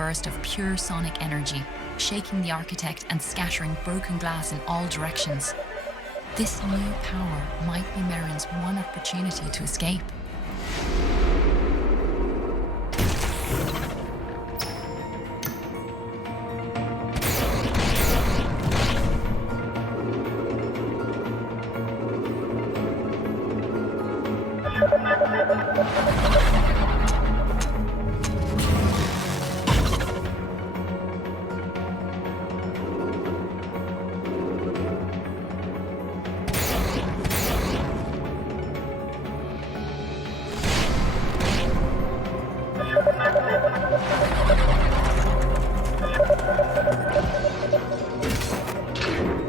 burst of pure sonic energy, shaking the architect and scattering broken glass in all directions. This new power might be Merrin's one opportunity to escape.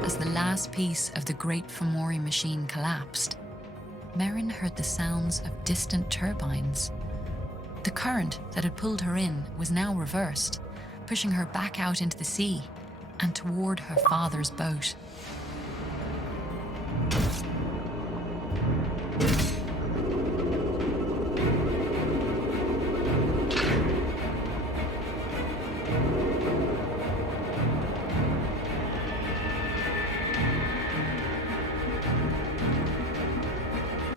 As the last piece of the great Fomori machine collapsed, Merrin heard the sounds of distant turbines. The current that had pulled her in was now reversed, pushing her back out into the sea and toward her father's boat.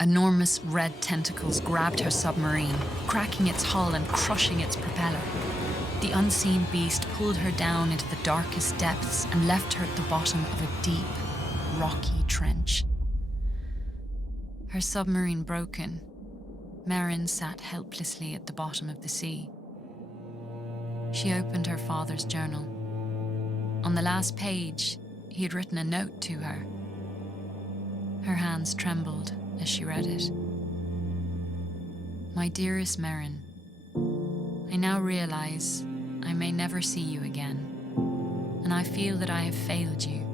Enormous red tentacles grabbed her submarine, cracking its hull and crushing its propeller. The unseen beast pulled her down into the darkest depths and left her at the bottom of a deep, rocky trench. Her submarine broken, Merrin sat helplessly at the bottom of the sea. She opened her father's journal. On the last page, he had written a note to her. Her hands trembled as she read it. My dearest Merrin, I now realize I may never see you again, and I feel that I have failed you.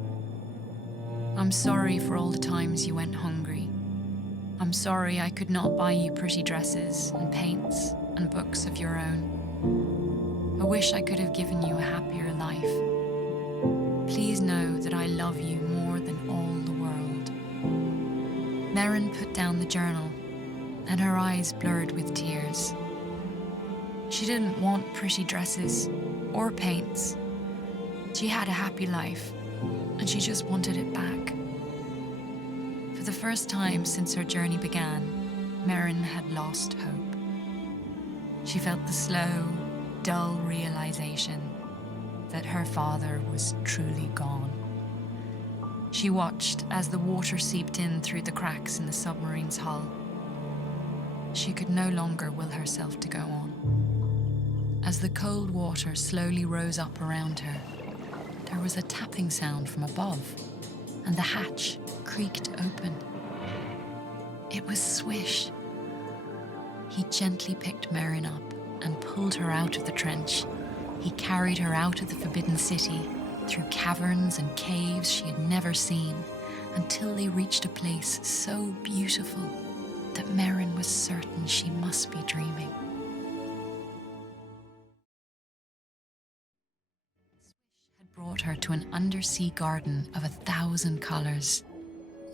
I'm sorry for all the times you went hungry. I'm sorry I could not buy you pretty dresses and paints and books of your own. I wish I could have given you a happier life. Please know that I love you more than all the world. Merrin put down the journal, and her eyes blurred with tears. She didn't want pretty dresses or paints. She had a happy life, and she just wanted it back. For the first time since her journey began, Merrin had lost hope. She felt the slow, dull realization that her father was truly gone. She watched as the water seeped in through the cracks in the submarine's hull. She could no longer will herself to go on. As the cold water slowly rose up around her, there was a tapping sound from above, and the hatch creaked open. It was Swish. He gently picked Merrin up and pulled her out of the trench. He carried her out of the Forbidden City, through caverns and caves she had never seen, until they reached a place so beautiful that Merrin was certain she must be dreaming. Swish had brought her to an undersea garden of 1,000 colours.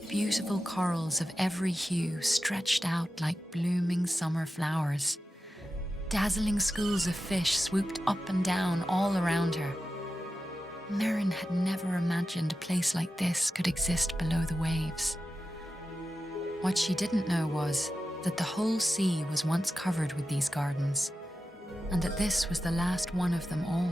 Beautiful corals of every hue stretched out like blooming summer flowers. Dazzling schools of fish swooped up and down all around her. Merrin had never imagined a place like this could exist below the waves. What she didn't know was that the whole sea was once covered with these gardens, and that this was the last one of them all.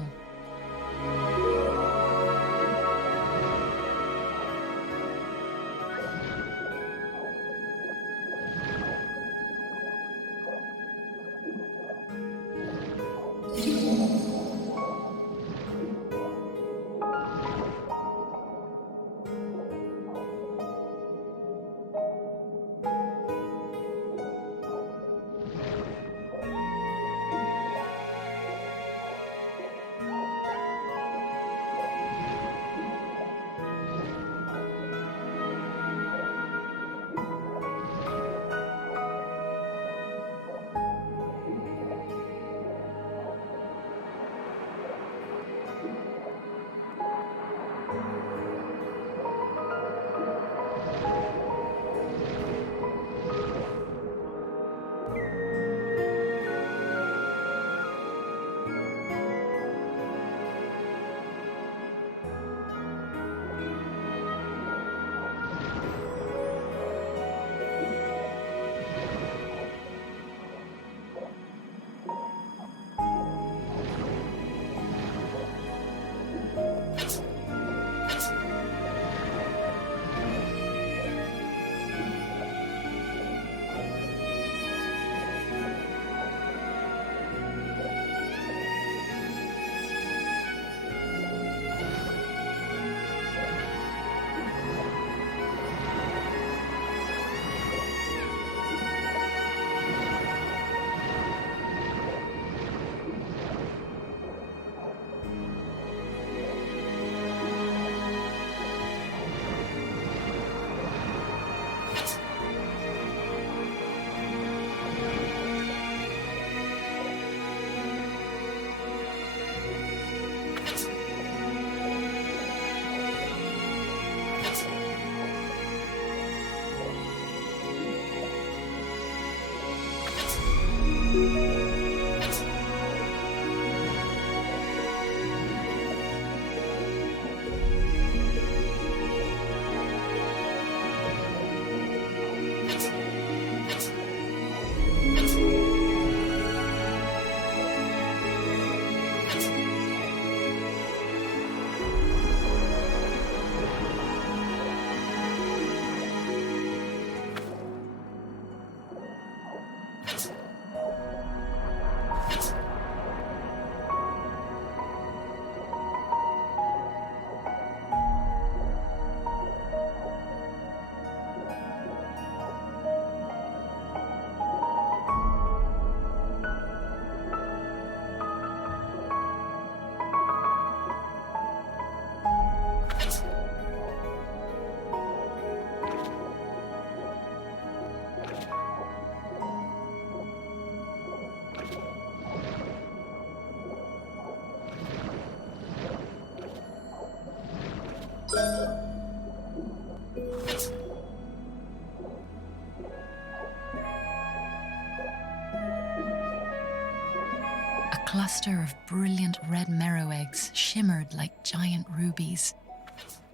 A cluster of brilliant red marrow eggs shimmered like giant rubies.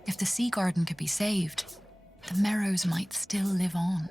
If the sea garden could be saved, the marrows might still live on.